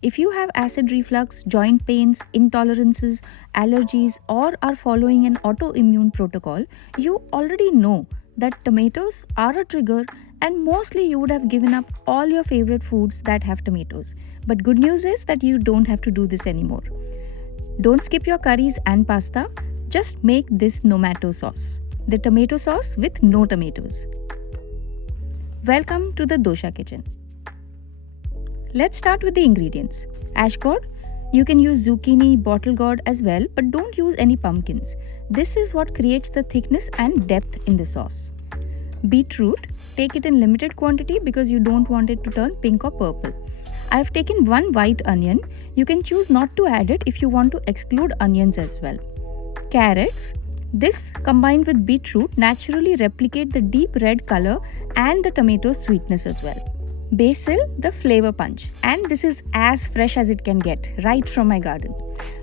If you have acid reflux, joint pains, intolerances, allergies, or are following an autoimmune protocol, you already know that tomatoes are a trigger, and mostly you would have given up all your favorite foods that have tomatoes. But good news is that you don't have to do this anymore. Don't skip your curries and pasta, just make this Nomato sauce, the tomato sauce with no tomatoes. Welcome to the dosha kitchen. Let's start with the ingredients. Ashgourd. You can use zucchini, bottle gourd as well, but don't use any pumpkins. This is what creates the thickness and depth in the sauce. Beetroot. Take it in limited quantity because you don't want it to turn pink or purple. I have taken 1 white onion. You can choose not to add it if you want to exclude onions as well. Carrots. This combined with beetroot naturally replicate the deep red color and the tomato sweetness as well. Basil, the flavor punch, and this is as fresh as it can get, right from my garden.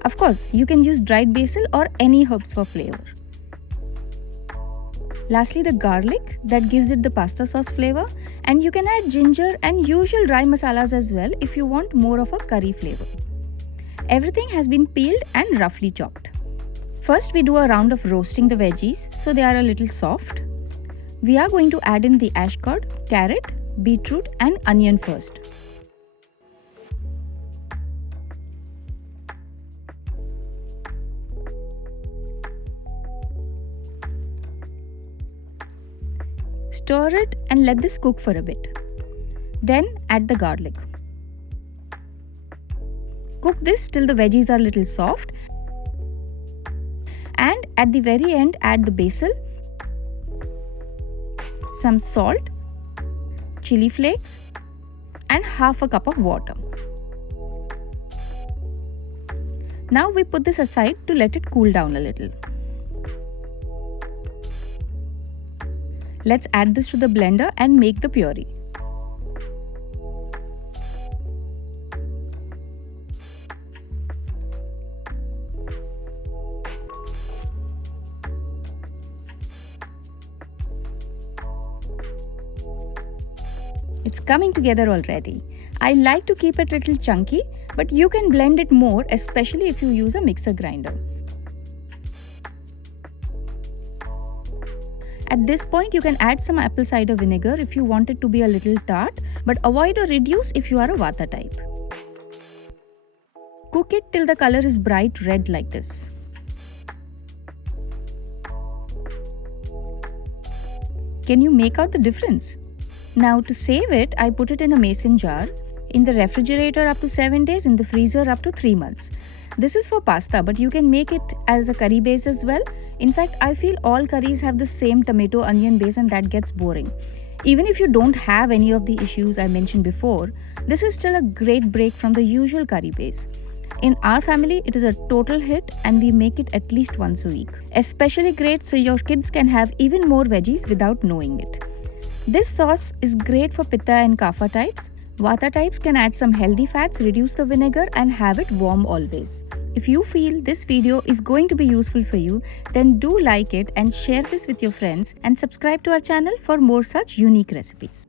Of course, you can use dried basil or any herbs for flavor. Lastly, the garlic that gives it the pasta sauce flavor, and you can add ginger and usual dry masalas as well if you want more of a curry flavor. Everything has been peeled and roughly chopped. First, we do a round of roasting the veggies so they are a little soft. We are going to add in the ashgourd, carrot, beetroot and onion first. Stir it and let this cook for a bit. Then add the garlic. Cook this till the veggies are a little soft, and at the very end add the basil, some salt, chili flakes and half a cup of water. Now we put this aside to let it cool down a little. Let's add this to the blender and make the puree. It's coming together already. I like to keep it a little chunky, but you can blend it more, especially if you use a mixer grinder. At this point, you can add some apple cider vinegar if you want it to be a little tart, but avoid or reduce if you are a vata type. Cook it till the color is bright red like this. Can you make out the difference? Now to save it, I put it in a mason jar, in the refrigerator up to 7 days, in the freezer up to 3 months. This is for pasta, but you can make it as a curry base as well. In fact, I feel all curries have the same tomato onion base and that gets boring. Even if you don't have any of the issues I mentioned before, this is still a great break from the usual curry base. In our family, it is a total hit and we make it at least once a week. Especially great so your kids can have even more veggies without knowing it. This sauce is great for pitta and kapha types. Vata types can add some healthy fats, reduce the vinegar and have it warm always. If you feel this video is going to be useful for you, then do like it and share this with your friends and subscribe to our channel for more such unique recipes.